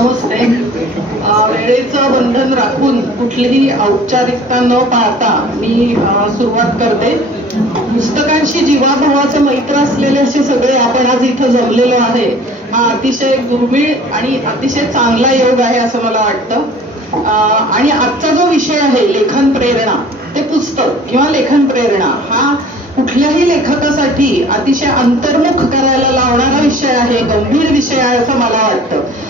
नमस्ते. वेळेचं बंधन राखून कुठलीही औपचारिकता न पाळता मी सुरुवात करते. पुस्तकांशी जीवाभावाचं मैत्र असलेले असे सगळे आपण आज इथं जमलेलो आहे, हा अतिशय दुर्मिळ आणि अतिशय चांगला योग आहे असं मला वाटतं. आणि आजचा जो विषय आहे लेखन प्रेरणा, ते पुस्तक किंवा लेखन प्रेरणा हा कुठल्याही लेखकासाठी अतिशय अंतर्मुख करायला लावणारा विषय आहे, गंभीर विषय आहे असं मला वाटतं.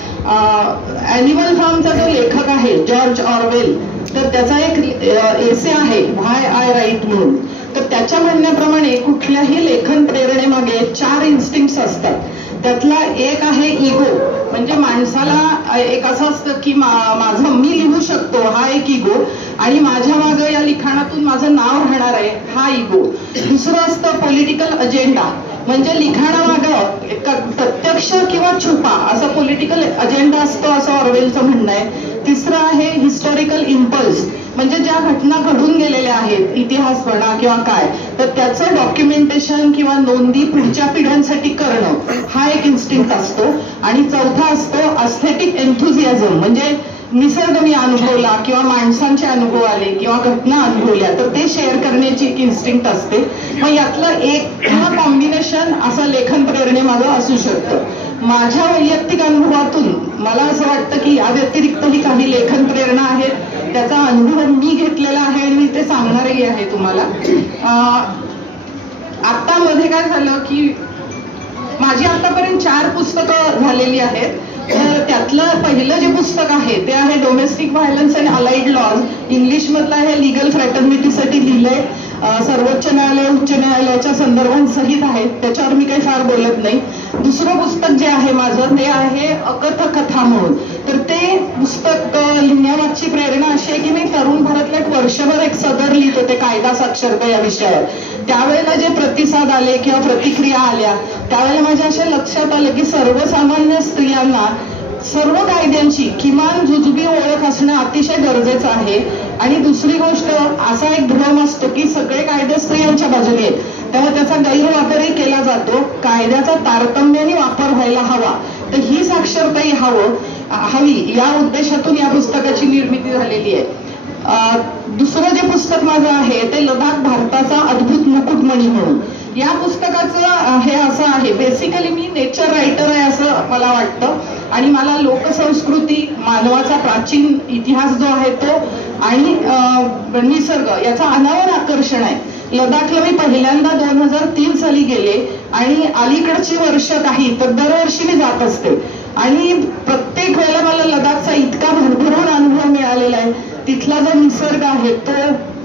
ॲनिमल फार्मचा जो लेखक आहे जॉर्ज ऑरवेल, तर त्याचा एक एसे आहे व्हाय आय राईट म्हणून. तर त्याच्या म्हणण्याप्रमाणे कुठल्याही लेखन प्रेरणेमागे 4 इन्स्टिंक्ट्स असतात. त्यातला एक आहे इगो, म्हणजे माणसाला एक असं असतं की माझं मी लिहू शकतो हा एक इगो, आणि माझ्या मागं या लिखाणातून माझं नाव राहणार आहे हा इगो. दुसरं असतं पॉलिटिकल अजेंडा, म्हणजे लिखाणामागं प्रत्यक्ष किंवा छुपा असा पॉलिटिकल अजेंडा असतो असं ऑरवेलचं म्हणणं आहे. तिसरं आहे हिस्टॉरिकल इम्पल्स, म्हणजे ज्या घटना घडून गेलेल्या आहेत, इतिहास म्हणा किंवा काय, तर त्याचं डॉक्युमेंटेशन किंवा नोंदी पुढच्या पिढ्यांसाठी करणं हा एक इन्स्टिंक्ट असतो. आणि चौथा असतो अस्थेटिक एन्थुझियाझम, म्हणजे निसर्ग मी अनुभवला किंवा माणसांचे अनुभव आले किंवा घटना अनुभवल्या तर ते शेअर करण्याची एक इन्स्टिंक्ट असते. मग यातलं एक किंवा कॉम्बिनेशन असं लेखन प्रेरणेमागं असू शकतं. माझ्या वैयक्तिक अनुभवातून मला असं वाटतं की या व्यतिरिक्तही काही लेखन प्रेरणा आहेत, त्याचा अनुभव मी घेतलेला आहे आणि मी ते सांगणारही आहे तुम्हाला. आता मध्ये काय झालं की माझी आतापर्यंत 4 पुस्तकं झालेली आहेत. तर त्यातलं पहिलं जे पुस्तक आहे ते आहे domestic violence and allied laws. English मधलं आहे, लिगल फ्रॅटर्निटीसाठी लिहिलंय, सर्वोच्च न्यायालय उच्च न्यायालयाच्या संदर्भांसहित आहे, त्याच्यावर मी काही फार बोलत नाही. दुसरं पुस्तक जे आहे माझं ते आहे अकथ कथा म्हणून. तर ते पुस्तक लिहिण्यामागची प्रेरणा अशी आहे की मी तरुण भारतला 1 वर्षभर एक सदर लिहित होते कायदा साक्षरता या विषयावर. त्यावेळेला जे प्रतिसाद आले किंवा प्रतिक्रिया आल्या त्यावेळेला माझ्या अशा लक्षात आलं की सर्वसामान्य स्त्रियांना सर्व कायद्यांची किमान जुजबी ओळख असणं अतिशय गरजेचं आहे. आणि दुसरी गोष्ट, असा एक भ्रम असतो की सगळे कायदे स्त्रियांच्या बाजूने आहेत, तेव्हा त्याचा गैरवापरही केला जातो. कायद्याचा तारतम्याने वापर व्हायला हवा, तर ही साक्षरताही हवी या उद्देशातून या पुस्तकाची निर्मिती झालेली आहे. दुसरं जे पुस्तक माझं आहे ते लडाख भारताचा अद्भुत मुकुटमणी म्हणून. या पुस्तकाचं हे असं आहे, बेसिकली मी नेचर रायटर आहे असं मला वाटतं आणि मला लोकसंस्कृती, मानवाचा प्राचीन इतिहास जो आहे तो आणि निसर्ग याचा अनावर आकर्षण आहे. लडाखला मी पहिल्यांदा 2003 साली गेले आणि अलीकडची वर्ष काही तर दरवर्षी मी जात असते आणि प्रत्येक वेळेला मला लडाखचा इतका भरभरून अनुभव मिळालेला आहे. तिथला जो निसर्ग आहे तो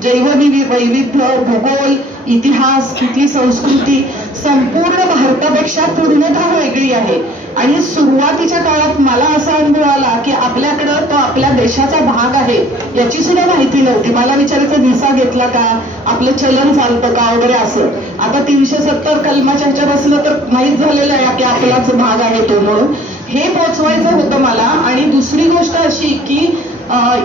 जैववैविध्य, भूगोल, इतिहास, तिथली संस्कृती संपूर्ण भारतापेक्षा पूर्णतः वेगळी आहे. आणि सुरुवातीच्या काळात मला असा अनुभव आला की आपल्याकडं तो आपल्या देशाचा भाग आहे याची सुद्धा माहिती नव्हती. मला विचारायचं व्हिसा घेतला का, आपलं चलन चालतं का वगैरे असं. आता 370 कलमाच्या ह्याच्यात असलं तर माहीत झालेलं आहे की आपलाच भाग आहे तो, म्हणून हे पोचवायचं होतं मला. आणि दुसरी गोष्ट अशी की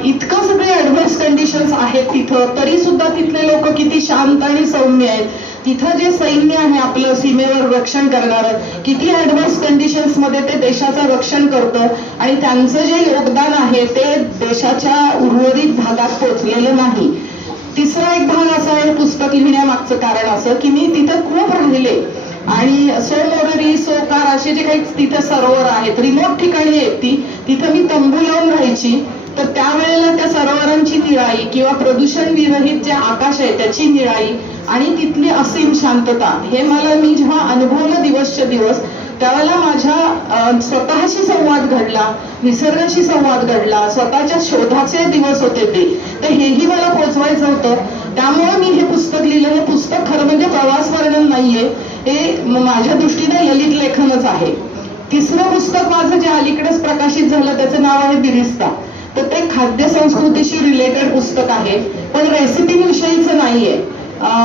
इतकं सगळे ऍडव्हर्स कंडिशन्स आहेत तिथं, तरी सुद्धा तिथले लोक किती शांत आणि सौम्य आहेत. तिथं जे सैन्य आहे आपलं सीमेवर रक्षण करणारं, किती ऍडव्हर्स कंडिशन्स मध्ये ते देशाचं रक्षण करतं आणि त्यांचं जे योगदान आहे ते देशाच्या उर्वरित भागात पोहोचलेलं नाही. तिसरा एक भाग असा आहे पुस्तक लिहिण्यामागचं कारण असं की मी तिथं खूप राहिले आणि सो मोररी, सो कार असे जे काही तिथे सरोवर आहेत, रिमोट ठिकाणी आहेत ती, तिथं मी तंबू लावून राहायची. तर त्यावेळेला त्या सरोवरांची निराई किंवा प्रदूषण विरहित जे आकाश आहे त्याची निराई आणि तिथली असीम शांतता हे मला मी जेव्हा अनुभवलं दिवसच्या दिवस, त्यावेळेला माझ्या स्वतःशी संवाद घडला, निसर्गाशी संवाद घडला, स्वतःच्या शोधाचे दिवस होते ते. तर हेही मला पोचवायचं होतं, त्यामुळे मी हे पुस्तक लिहिलं. हे पुस्तक खरं म्हणजे प्रवास वर्णन नाहीये, हे माझ्या दृष्टीने ललित लेखनच आहे. तिसरं पुस्तक माझं जे अलीकडेच प्रकाशित झालं त्याचं नाव आहे बिरिस्ता. तर ते खाद्य संस्कृतीशी रिलेटेड पुस्तक आहे, पण रेसिपी विषयीचं नाहीये.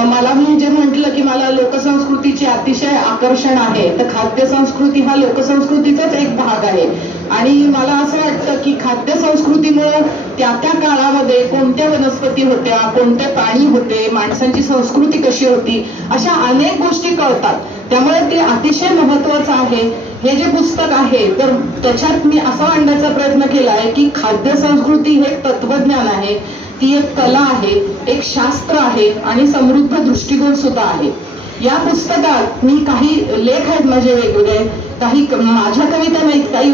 मला मी जे म्हटलं की मला लोकसंस्कृतीचे अतिशय आकर्षण आहे, तर खाद्य संस्कृती हा लोकसंस्कृतीचाच एक भाग आहे. आणि मला असं वाटतं की खाद्य संस्कृतीमुळे त्या त्या काळामध्ये कोणत्या वनस्पती होत्या, कोणते प्राणी होते, माणसांची संस्कृती कशी होती, अशा अनेक गोष्टी कळतात. त्यामुळे ते अतिशय महत्वाचं आहे. हे जे पुस्तक आहे तर त्याच्यात मी असा मांडण्याचा प्रयत्न केला आहे की खाद्य संस्कृती हे एक तत्वज्ञान आहे, ती एक कला आहे, एक शास्त्र आहे आणि समृद्ध दृष्टिकोन सुद्धा आहे. या पुस्तकात मी काही लेख आहेत माझे वेगवेगळे, काही माझ्या कविता नाहीत, काही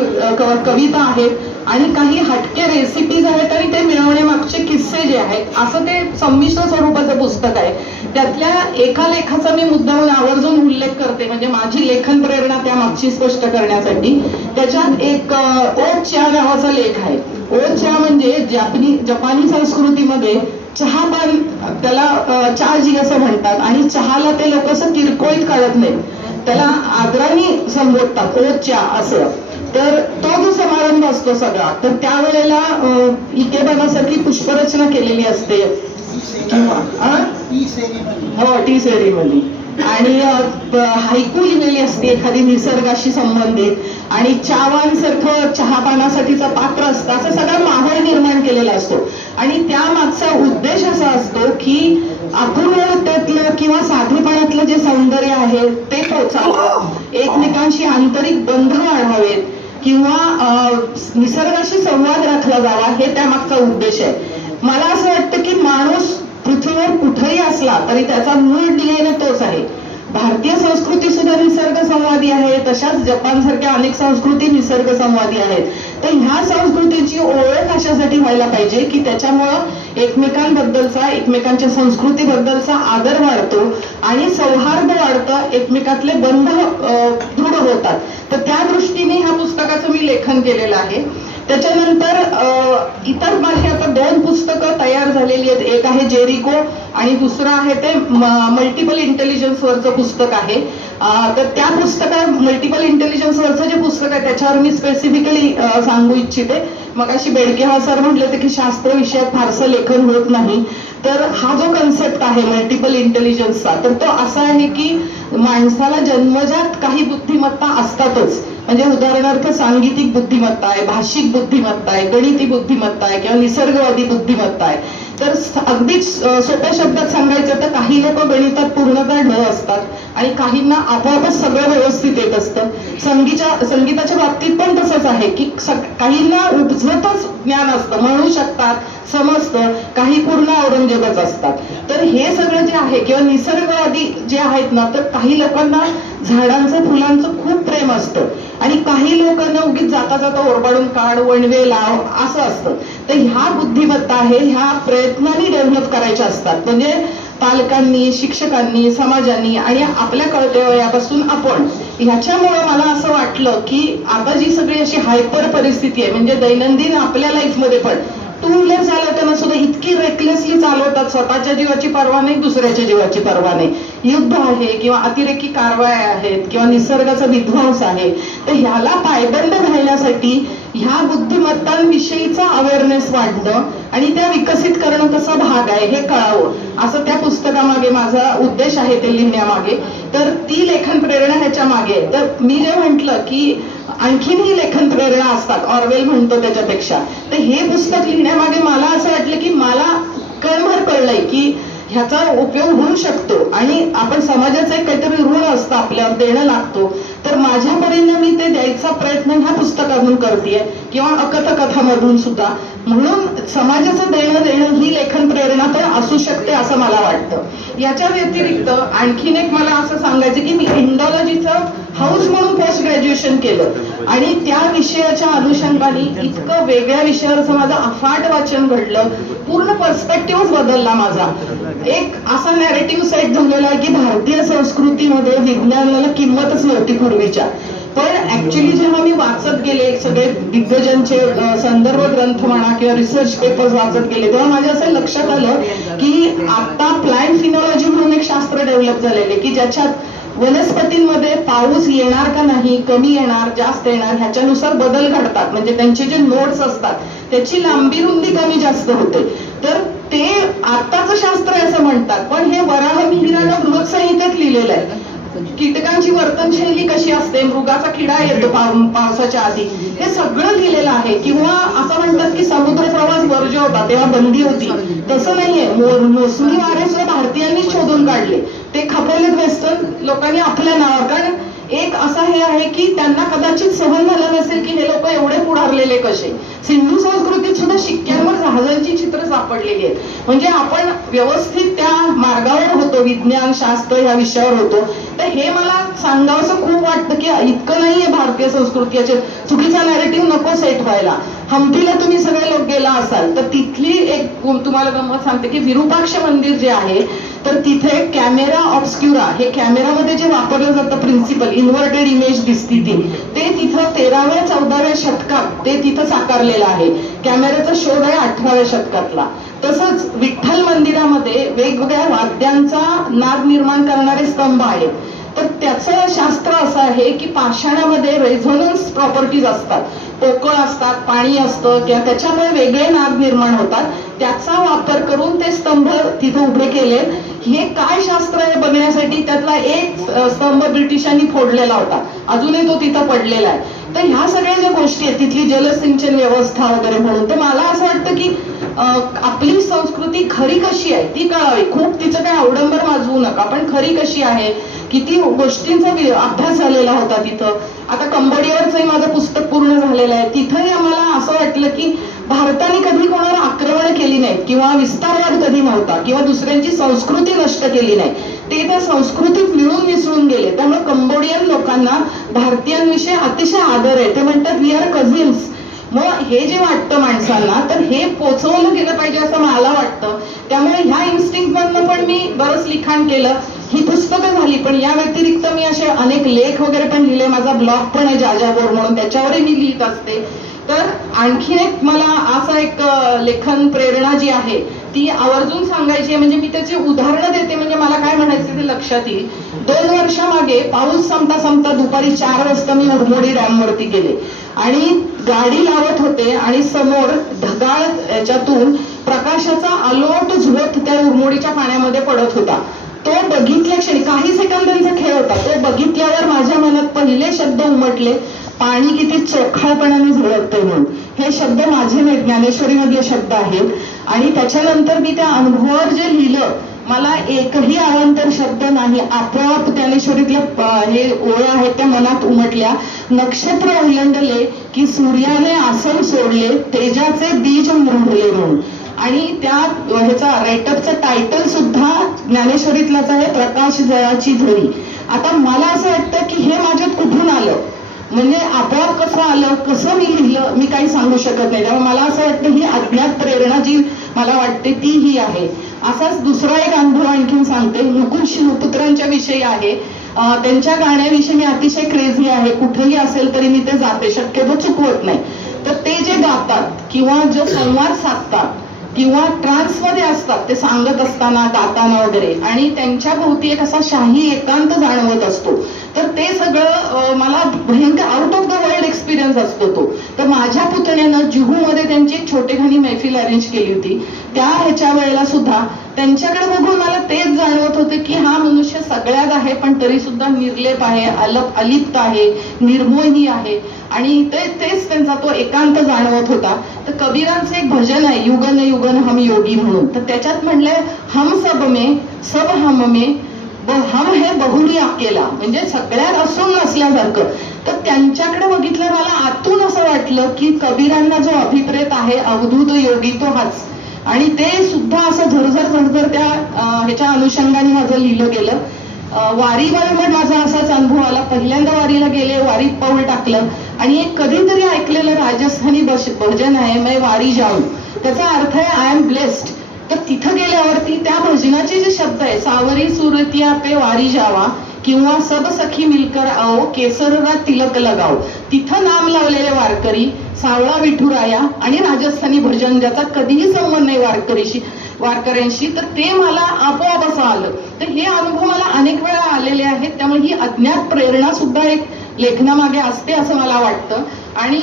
कविता आहेत आणि काही हटके रेसिपीज आहेत आणि ते मिळवण्यामागचे किस्से जे आहेत, असं ते संमिश्र स्वरूपाचं पुस्तक आहे. त्यातल्या एका लेखाचा मी मुद्दाम आवर्जून उल्लेख करते, म्हणजे माझी लेखन प्रेरणा त्या मागची स्पष्ट करण्यासाठी. त्याच्यात एक ओ च्या नावाचा लेख आहे. ओ च्या म्हणजे जपानी संस्कृतीमध्ये चहापान, त्याला चाजी असं म्हणतात आणि चहाला ते लोक असं किरकोळीत काढत नाहीत, त्याला आदराने संबोधतात, ओ च्या असं. तर तो जो समारंभ असतो सगळा, तर त्यावेळेला इकेबानासारखी पुष्परचना केलेली असते हो टी सेरेमनी, आणि हायकू लिहिलेली असते एखादी निसर्गाशी संबंधित, आणि चावान सारखं चहापानासाठीचं पात्र असतं, असं सगळा माहोल निर्माण केलेला असतो. आणि त्यामागचा उद्देश असा असतो की अपूर्णतेतलं किंवा साधेपणातलं जे सौंदर्य आहे ते पोचावं, एकमेकांशी आंतरिक बंध वाढवावेत किंवा निसर्गाशी संवाद राखला जावा, हे त्यामागचा उद्देश आहे. मला असं वाटतं की माणूस पृथ्वीवर कुठेही असला तरी त्याचा मूळ DNA तोच आहे. भारतीय संस्कृती सुद्धा निसर्ग संवादी आहे, तशाच जपान सारख्या अनेक संस्कृती निसर्ग संवादी आहेत. तर ह्या संस्कृतीची ओळख अशासाठी व्हायला पाहिजे की त्याच्यामुळं एकमेकांबद्दलचा, एकमेकांच्या संस्कृतीबद्दलचा आदर वाढतो आणि सौहार्द वाढतं, एकमेकातले बंध दृढ होतात. तर त्या दृष्टीने ह्या पुस्तकाचं मी लेखन केलेलं आहे. त्याच्यानंतर इतर माझी आता 2 पुस्तकं तयार झालेली आहेत. एक आहे जेरिको आणि दुसरं आहे ते मल्टिपल इंटेलिजन्स वरचं पुस्तक आहे. तर त्या पुस्तकात मल्टिपल इंटेलिजन्स वरचं जे पुस्तक आहे त्याच्यावर मी स्पेसिफिकली सांगू इच्छिते. मगाशी बेडके सर म्हटले होते की शास्त्र विषयात फारसं लेखन होत नाही, तर हा जो कन्सेप्ट आहे मल्टिपल इंटेलिजन्सचा, तर तो असा आहे की माणसाला जन्मजात काही बुद्धिमत्ता असतातच. म्हणजे उदाहरणार्थ सांगीतिक बुद्धिमत्ता आहे, भाषिक बुद्धिमत्ता आहे, गणिती बुद्धिमत्ता आहे किंवा निसर्गवादी बुद्धिमत्ता आहे. तर अगदीच सोप्या शब्दात सांगायचं तर काही लोक गणितात पूर्णतः ढ असतात आणि काहींना आपोआपच सगळं व्यवस्थित येत असतं. संगीताच्या बाबतीत पण तसंच आहे की काहींना उपजतच ज्ञान असतं, म्हणू शकतात, समजतं, काही पूर्ण औरंगजेबच असतात. तर हे सगळं जे आहे किंवा निसर्गवादी जे आहेत ना, तर काही लोकांना झाडांचं फुलांचं खूप प्रेम असतं आणि काही लोकांना उगीच जाता जाता ओरबाडून काढ, वणवे लाव असं असतं. तर ह्या बुद्धिमत्ता आहे, ह्या प्रयत्नांनी डेव्हलप करायच्या असतात. म्हणजे पालकांनी, शिक्षकांनी, समाजाने आणि आपल्या कळत्या वयापासून आपण. ह्याच्यामुळे मला असं वाटलं की आता जी सगळी अशी हायपर परिस्थिती आहे, म्हणजे दैनंदिन आपल्या लाईफमध्ये पण टू व्हीलर चालवताना सुद्धा इतकी रेकलेसली चालवतात, स्वतःच्या जीवाची पर्वा नाही, दुसऱ्याच्या जीवाची पर्वा नाही. युद्ध आहे किंवा अतिरेकी कारवाया आहेत किंवा निसर्गाचा विध्वंस आहे. तर ह्याला पायबंद घालण्यासाठी ह्या बुद्धिमत्तांविषयीचा अवेअरनेस वाढणं आणि त्या विकसित करणं कसा भाग आहे हे कळावं, असं त्या पुस्तकामागे माझा उद्देश आहे ते लिहिण्यामागे. तर ती लेखन प्रेरणा ह्याच्या मागे आहे. तर मी जे म्हटलं की आणखीनही लेखन प्रेरणा असतात, ऑरवेल म्हणतो त्याच्यापेक्षा, तर हे पुस्तक लिहिण्यामागे मला असं वाटलं की मला कळभर कळलंय की ह्याचा उपयोग होऊ शकतो आणि आपण समाजाचं एक काहीतरी ऋण असतं आपल्यावर, देणं लागतो. तर माझ्या परीने मी ते द्यायचा प्रयत्न ह्या पुस्तकातून करतेय किंवा अकथकथामधून सुद्धा. म्हणून समाजाचं देणं ही लेखन प्रेरणा तर असू शकते असं मला वाटतं. याच्या व्यतिरिक्त आणखीन एक मला असं सांगायचं की मी इंडॉलॉजीचं हाऊस म्हणून पोस्ट ग्रॅज्युएशन केलं आणि त्या विषयाच्या अनुषंगाने इतकं वेगळ्या विषयावरचं माझं अफाट वाचन घडलं, पूर्ण पर्स्पेक्टिव्हच बदलला माझा. एक असा नॅरेटिव्ह सेट झालेला आहे की भारतीय संस्कृतीमध्ये विज्ञानाला किंमतच नव्हती पूर्वीच्या. पण ऍक्च्युली जेव्हा मी वाचत गेले, सगळे दिग्गजांचे संदर्भ ग्रंथ म्हणा किंवा रिसर्च पेपर्स वाचत गेले, तेव्हा माझ्या असं लक्षात आलं की आता प्लांट फिनॉलॉजी म्हणून एक शास्त्र डेव्हलप झालेले की ज्याच्यात वनस्पतींमध्ये पाऊस येणार का नाही, कमी येणार, जास्त येणार, ह्याच्यानुसार बदल घडतात. म्हणजे त्यांचे जे नोड्स असतात त्याची लांबी रुंदी कमी जास्त होते. तर ते आत्ताचं शास्त्र आहे असं म्हणतात, पण हे वराह मिहिरानं बृहत संहितेत लिहिलेलं आहे. कीटकांची वर्तनशैली कशी असते, मृगाचा किडा येतो पावसाच्या आधी, हे सगळं लिहिलेलं आहे. किंवा असं म्हणतात की समुद्र प्रवास वर्ज्य होता तेव्हा बंदी होती, तसं नाहीये. मोसमी वारे सुद्धा भारतीयांनी शोधून काढले, ते खपवलेत वेस्टर्न लोकांनी आपल्या नावावर. कारण एक असं हे आहे की त्यांना कदाचित सहन झालं नसेल की हे लोक एवढे पुढारलेले कसे. सिंधू संस्कृतीत सुद्धा शिक्क्यांवर जहाजांची चित्र सापडलेली आहेत. म्हणजे आपण व्यवस्थित त्या मार्गावर होतो, विज्ञान शास्त्र ह्या विषयावर होतो. तर हे मला सांगावंसं खूप वाटतं की इतकं नाहीये भारतीय संस्कृती, याचे चुकीचा नॅरेटिव्ह नको सेट व्हायला. हम्पीला तुम्ही सगळे लोक गेला असाल तर तिथली एक तुम्हाला गंमत सांगते की विरूपाक्ष मंदिर जे आहे तर तिथे कॅमेरा ऑब्स्क्युरा, हे कॅमेरामध्ये जे वापरलं जातं प्रिन्सिपल, इन्व्हर्टेड इमेज दिसती ती, ते तिथं 13व्या 14व्या शतकात ते तिथं साकारलेलं आहे. कॅमेऱ्याचा शोध आहे 18व्या शतकातला. तसंच विठ्ठल मंदिरामध्ये वेगवेगळ्या वाद्यांचा नाद निर्माण करणारे स्तंभ आहेत. तर त्याचं शास्त्र असं आहे की पाषाणामध्ये रेझोनन्स प्रॉपर्टीज असतात, पोकळ असतात, पाणी असतं किंवा त्याच्यामुळे वेगळे नाद निर्माण होतात. त्याचा वापर करून ते स्तंभ तिथे उभे केले. हे काय शास्त्र आहे बघण्यासाठी त्यातला एक स्तंभ ब्रिटिशांनी फोडलेला होता, अजूनही तो तिथं पडलेला आहे. तर ह्या सगळ्या ज्या गोष्टी आहेत, तिथली जलसिंचन व्यवस्था वगैरे म्हणून, तर मला असं वाटतं की आपली संस्कृती खरी कशी आहे ती कळावी. खूप तिचं काही अवडंबर माजवू नका, पण खरी कशी आहे, किती गोष्टींचा अभ्यास झालेला होता तिथं. आता कंबोडियावरचंही माझं पुस्तक पूर्ण झालेलं आहे. तिथंही आम्हाला असं वाटलं की भारताने कधी कोणाला आक्रमण केली नाहीत किंवा विस्तारवाद कधी नव्हता किंवा दुसऱ्यांची संस्कृती नष्ट केली नाही. ते त्या संस्कृतीत मिळून मिसळून गेले. त्यामुळे कंबोडियन लोकांना भारतीयांविषयी अतिशय आदर आहे. ते म्हणतात वी आर कझिन्स. मग हे जे वाटतं माणसांना तर हे पोचवलं गेलं पाहिजे असं मला वाटतं. त्यामुळे ह्या इन्स्टिंक्टमधनं पण मी बरंच लिखाण केलं. ही पुस्तकं झाली, पण या व्यतिरिक्त मी असे अनेक लेख वगैरे पण लिहिले. माझा ब्लॉग पण आहे जाजाबोर म्हणून, त्याच्यावरही मी लिहित असते. तर आणखीन एक मला असं एक लेखन प्रेरणा जी आहे ती आवर्जून सांगायची आहे. म्हणजे मी त्याची उदाहरणं देते म्हणजे मला काय म्हणायचं ते लक्षात येईल. 2 वर्षामागे पाऊस संपता संपता दुपारी 4 वाजता मी उडमोडी डॅम वरती गेले आणि गाडी लावत होते आणि समोर ढगाळ याच्यातून प्रकाशाचा अलोट झोत त्या उडमोडीच्या पाण्यामध्ये पडत होता. तो बघितल्या क्षणी, काही सेकंदांचा खेळ होता, तो बघितल्यावर माझ्या मनात पहिले शब्द उमटले, पाणी किती चोखाळपणाने झळकते म्हणून. हे शब्द माझे नाहीत, ज्ञानेश्वरी मधले शब्द आहेत. आणि त्याच्यानंतर मी त्या अनुभवावर जे लिहिलं, मला एकही अवांतर शब्द नाही, आपोआप ज्ञानेश्वरीतल्या हे ओळ आहेत त्या मनात उमटल्या. नक्षत्र ओलांडले की सूर्याने आसन सोडले, तेजाचे बीज मृंडले म्हणून. आणि त्या ह्याचा रायटरचं टायटल सुद्धा ज्ञानेश्वरीतलाच आहे, प्रकाश जळाची झरी. आता मला असं वाटतं की हे माझ्यात कुठून आलं, म्हणजे आपोआप कसं आलं, कसं मी लिहिलं, मी काही सांगू शकत नाही. त्यामुळे मला असं वाटतं ही अज्ञात प्रेरणा जी मला वाटते ती ही आहे. असाच दुसरा एक अनुभव आणखीन सांगते. मुकुंद शिवपुत्रांच्या विषयी आहे. त्यांच्या गाण्याविषयी मी अतिशय क्रेझी आहे. कुठेही असेल तरी मी ते जाते, शक्यतो चुकवत नाही. तर ते जे गातात किंवा जो संवाद साधतात किंवा ट्रान्समध्ये असतात, ते सांगत असताना गाताना वगैरे, आणि त्यांच्या भोवती एक असा शाही एकांत जाणवत असतो. तर ते सगळं मला भयंकर out of the world experience असतो तो. तर माझ्या पुतण्यानं जुहूमध्ये त्यांची एक छोटेखानी मैफिल अरेंज केली होती. त्या ह्याच्या वेळेला सुद्धा त्यांच्याकडे बघून मला तेच जाणवत होते की हा मनुष्य सगळ्यात आहे पण तरी सुद्धा निर्लेप आहे, अलिप्त आहे, निर्मोही आहे. आणि तेच त्यांचा तो एकांत जाणवत होता. तर कबीरांचं एक भजन आहे, युगन युगन हम योगी म्हणून. तर त्याच्यात म्हणलंय, हम सब में सब हम में हम है बहुरी अकेला, म्हणजे सगळ्यात असून नसल्यासारखं. तर त्यांच्याकडे बघितलं मला आतून असं वाटलं की कबीरांना जो अभिप्रेत आहे अवधूत योगी तो हाच. आणि ते सुद्धा असं झरझर त्या ह्याच्या अनुषंगाने माझं लिहिलं गेलं. वारीवर पण माझा असाच अनुभव आला. पहिल्यांदा वारीला गेले, वारीत पाऊल टाकलं आणि एक कधीतरी ऐकलेलं राजस्थानी भजन आहे, मैं वारी जाऊ. त्याचा अर्थ आहे आय एम ब्लेस्ड. तर तिथं गेल्यावरती त्या भजनाचे जे शब्द आहे, सावरी सुरतिया पे वारी जावा किंवा सब सखी मिलकर आओ केसरला तिलक लगाओ, तिथं नाम लावलेले वारकरी, सावळा विठुराया आणि राजस्थानी भजन ज्याचा कधीही संबंध नाही वारकऱ्यांशी, तर ते मला आपोआप असं आलं. तर हे अनुभव मला अनेक वेळा आलेले आहेत. त्यामुळे ही अज्ञात प्रेरणा सुद्धा एक लेखनामागे असते असं मला वाटतं. आणि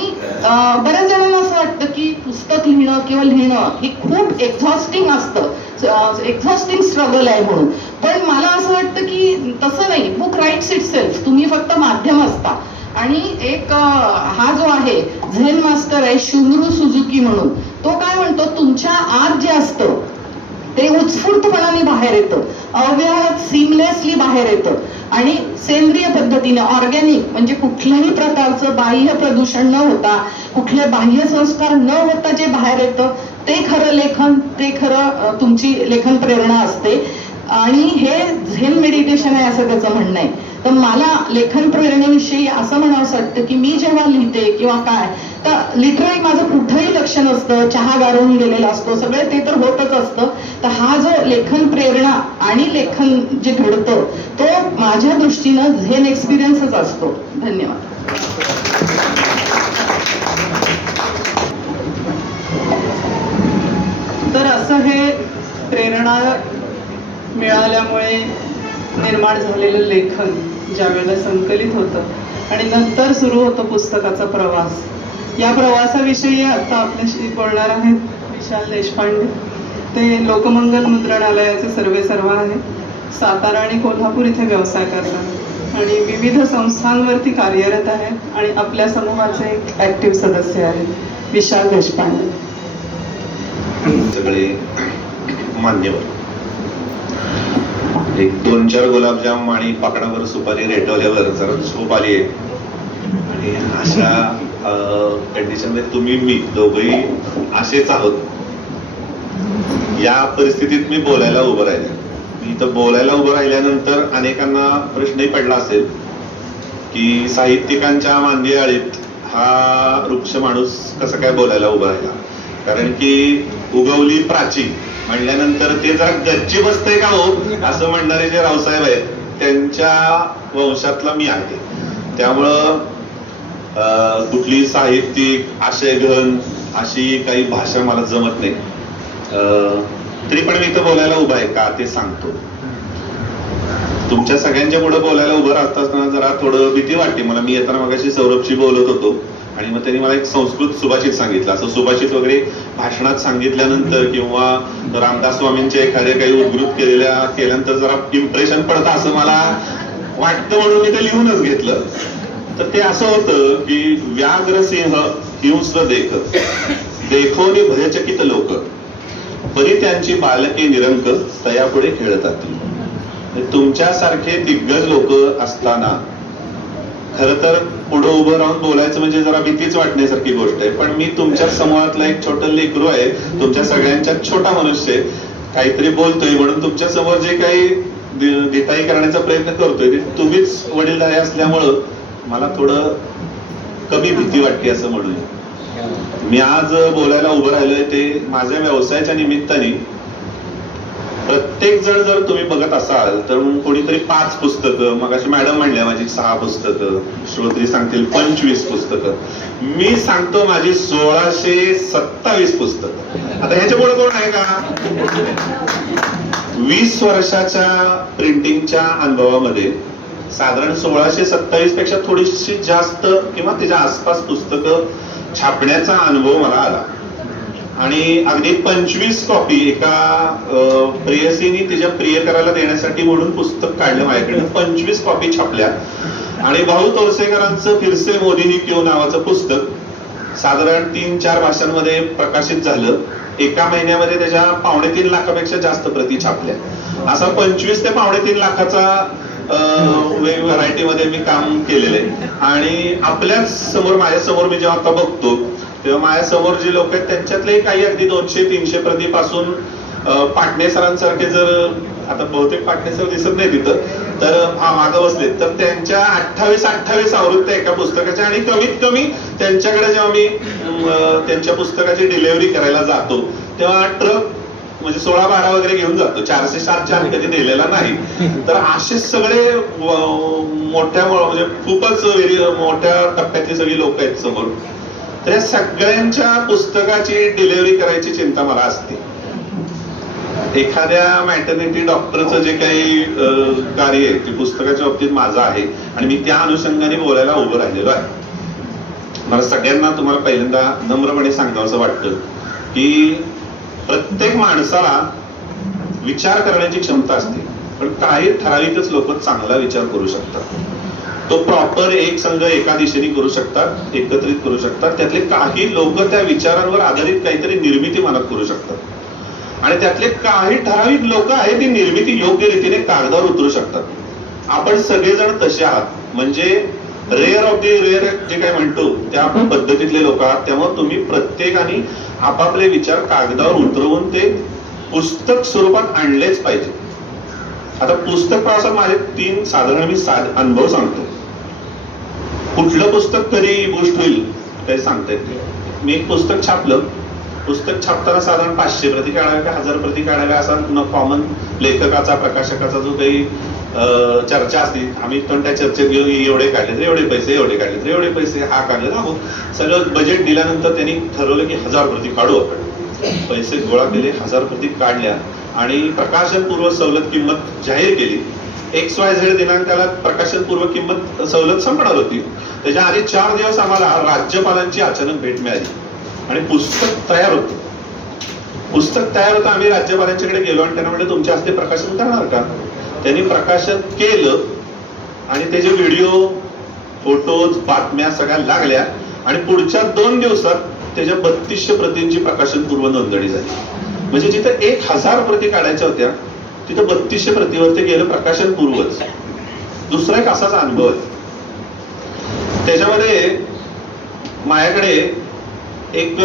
बऱ्याच जणांना असं वाटतं की पुस्तक लिहिणं किंवा लिहिणं हे खूप एक्झॉस्टिंग असतं, एक्झॉस्टिंग स्ट्रगल आहे म्हणून. पण मला असं वाटतं की तसं नाही. बुक राईट्स इट सेल्फ, तुम्ही फक्त माध्यम असता. आणि एक हा जो आहे झेन मास्टर आहे शुनरू सुझुकी म्हणून, तो काय म्हणतो, तुमच्या आत जे असतं ते उत्स्फूर्तपणाने बाहेर येतं, अव्यवहारात सिमलेसली बाहेर येतं. आणि सेंद्रिय पद्धतीने ऑर्गॅनिक, म्हणजे कुठल्याही प्रकारचं बाह्य प्रदूषण न होता, कुठले बाह्य संस्कार न होता जे बाहेर येतं ते खरं लेखन, ते खरं तुमची लेखन प्रेरणा असते. आणि हे झेन मेडिटेशन आहे असं त्याचं म्हणणं आहे. तर मला लेखन प्रेरणेविषयी असं म्हणावंसं वाटतं की मी जेव्हा लिहिते किंवा काय, तर लिटरली माझं कुठंही लक्ष नसतं, चहा गारून गेलेला असतो, सगळे ते तर होतच असतं. तर हा जो लेखन प्रेरणा आणि लेखन जे घडतं तो माझ्या दृष्टीनं झेन एक्सपिरियन्सच असतो. धन्यवाद. तर असं हे प्रेरणा मिळाल्यामुळे निर्माण झालेलं लेखन ज्या वेळेला संकलित होतं आणि नंतर सुरू होतो पुस्तकाचा प्रवास. या प्रवासाविषयी आता आपल्याशी बोलणार आहेत विशाल देशपांडे. ते लोकमंगल मुद्रणालयाचे सर्वेसर्वा आहेत. सातारा आणि कोल्हापूर इथे व्यवसाय करतात आणि विविध संस्थांवरती कार्यरत आहेत आणि आपल्या समूहाचे एक ऍक्टिव्ह सदस्य आहेत विशाल देशपांडे. सगळे मान्यवर, एक 2-4 गुलाबजाम आणि पाकडावर सुपारी रेटवल्यावर जरा झोप आली आहे. आणि अशा कंडिशन मध्ये तुम्ही मी दोघंही असेच आहोत. या परिस्थितीत मी बोलायला उभं राहिले. मी तर बोलायला उभं राहिल्यानंतर अनेकांना प्रश्नही पडला असेल की साहित्यिकांच्या मांदियाळीत हा वृक्ष माणूस कसं काय बोलायला उभा राहिला. कारण की उगवली प्राची म्हणल्यानंतर ते जरा गच्ची बसतंय का हो असं म्हणणारे जे रावसाहेब आहेत त्यांच्या वंशातला मी आहे. त्यामुळं कुठली साहित्यिक आशयघन अशी काही भाषा मला जमत नाही. तरी पण मी इथं बोलायला उभा आहे का ते सांगतो. तुमच्या सगळ्यांच्या पुढे बोलायला उभं राहत असताना जरा थोडं भीती वाटते मला. मी येताना मगाशी सौरभशी बोलत होतो आणि मग त्यांनी मला एक संस्कृत सुभाषित सांगितलं. असं सुभाषित वगैरे भाषणात सांगितल्यानंतर किंवा रामदास स्वामींचे एखाद्या काही उद्धृत केल्यानंतर जरा इम्प्रेशन पडतं असं मला वाटतं, म्हणून मी ते लिहूनच घेतलं. तर ते असं होतं की व्याघ्रसिंह हिंस्र देखोनी भयचकित लोक परी त्यांची बालके निरंक तयापुढे खेळतात. तुमच्यासारखे दिग्गज लोक असताना खर तर पुढे उभं राहून बोलायचं म्हणजे जरा भीतीच वाटण्यासारखी गोष्ट आहे. पण मी तुमच्या समूहातला एक छोटं लेकरू आहे, तुमच्या सगळ्यांच्यात छोटा मनुष्य आहे, काहीतरी बोलतोय म्हणून तुमच्या समोर जे काही दिताई करण्याचा प्रयत्न करतोय ते तुम्हीच वडीलधारी असल्यामुळं मला थोडं कमी भीती वाटते असं म्हणून मी आज बोलायला उभं राहिलोय. ते माझ्या व्यवसायाच्या निमित्ताने प्रत्येक जण जर तुम्ही बघत असाल तर कोणीतरी 5 पुस्तकं, मग अशी मॅडम म्हणल्या माझी 6 पुस्तकं, श्रोत्री सांगतील 25 पुस्तकं, मी सांगतो माझी 1627 पुस्तकं. आता ह्याच्या पुढे कोण आहे का? 20 वर्षाच्या प्रिंटिंगच्या अनुभवामध्ये साधारण 1627 पेक्षा थोडीशी जास्त किंवा त्याच्या आसपास पुस्तकं छापण्याचा अनुभव मला आला. आणि अगदी 25 कॉपी एका प्रेयसीने तिच्या प्रियकराला देण्यासाठी म्हणून पुस्तक काढलं माझ्याकडे. 25 कॉपी छापल्या. आणि भाऊ तोरसेकरांचं फिरसे मोदीनी क्यों नावाचं पुस्तक साधारण 3-4 भाषांमध्ये प्रकाशित झालं. एका महिन्यामध्ये त्याच्या 2.5 लाखापेक्षा जास्त प्रती छापल्या. असा 25 ते 2.5 लाखाचा व्हरायटीमध्ये मी काम केलेलं आहे. आणि आपल्याच समोर, माझ्या समोर मी जेव्हा आता बघतो तेव्हा माझ्या समोर जे लोक आहेत त्यांच्यातले काही अगदी 200-300 प्रतीपासून पाटणे सरांसारखे, जर आता बहुतेक पाटणे सर दिसत नाही तिथं, तर मागं बसले, तर त्यांच्या 28 आवृत्त्या एका पुस्तकाच्या. आणि कमीत कमी त्यांच्याकडे जेव्हा मी त्यांच्या पुस्तकाची डिलिव्हरी करायला जातो तेव्हा ट्रक म्हणजे 16-12 वगैरे घेऊन जातो. 407 आम्ही कधी नेलेला नाही. तर असे सगळे मोठ्या म्हणजे खूपच मोठ्या टप्प्यातली सगळी लोक आहेत समोर. तर या सगळ्यांच्या पुस्तकाची डिलिव्हरी करायची चिंता मला असते. एखाद्या मॅटर्निटी डॉक्टरचं जे काही कार्य आहे ते पुस्तकाच्या बाबतीत माझं आहे आणि मी त्या अनुषंगाने बोलायला उभं राहिलेलो आहे. मला सगळ्यांना तुम्हाला पहिल्यांदा नम्रपणे सांगावं असं वाटतं की प्रत्येक माणसाला विचार करण्याची क्षमता असते, पण काही ठराविकच लोक चांगला विचार करू शकतात. तो प्रॉपर एक संघ एका दिशेने करू शकतात, एकत्रित करू शकतात. त्यातले काही लोक त्या विचारांवर आधारित काहीतरी निर्मिती मनात करू शकतात. आणि त्यातले काही ठराविक लोक आहेत ती निर्मिती योग्य रीतीने कागदावर उतरू शकतात. आपण सगळेजण तसे आहात, म्हणजे रेअर ऑफ दी रेअर जे काय म्हणतो त्या पद्धतीतले लोक आहात. त्यामुळे तुम्ही प्रत्येकाने आपापले विचार कागदावर उतरवून ते पुस्तक स्वरूपात आणलेच पाहिजे. आता पुस्तक प्रवासात माझे 3 साधारण मी अनुभव सांगतो. कुठलं पुस्तक कधी गोष्ट होईल काही सांगता येत नाही. मी एक पुस्तक छापलं. पुस्तक छापताना साधारण 500 प्रती काढाव्या का 1000 प्रती काढाव्या असा कॉमन लेखकाचा प्रकाशकाचा जो काही चर्चा असते, आम्ही पण त्या चर्चेत घेऊन एवढे काढले तर एवढे पैसे, एवढे काढले तर एवढे पैसे, हा काढले ना. सगळं बजेट दिल्यानंतर त्यांनी ठरवलं की 1000 प्रती काढू आपण. पैसे गोळा केले, 1000 प्रती काढल्या आणि प्रकाशनपूर्व सवलत किंमत जाहीर केली. XYZ दिनांकाला प्रकाशनपूर्व किंमत सवलत संपणार होती. त्याच्या आधी 4 दिवस आम्हाला राज्यपालांची अचानक भेट मिळाली आणि पुस्तक तयार होतं. पुस्तक तयार होतं. आम्ही राज्यपालांच्याकडे गेलो आणि त्यांना म्हटलं तुमच्या हस्ते प्रकाशन करणार का? त्यांनी प्रकाशन केलं आणि त्याचे व्हिडिओ, फोटोज, बातम्या सगळ्या लागल्या आणि पुढच्या 2 दिवसात त्याच्या 3200 प्रतींची प्रकाशनपूर्व नोंदणी झाली. म्हणजे जिथं 1000 प्रती काढायच्या होत्या तिथं 3200 प्रतीवर ते गेलं प्रकाशनपूर्वच. दुसरा एक असाच अनुभव आहे. त्याच्यामध्ये माझ्याकडे एक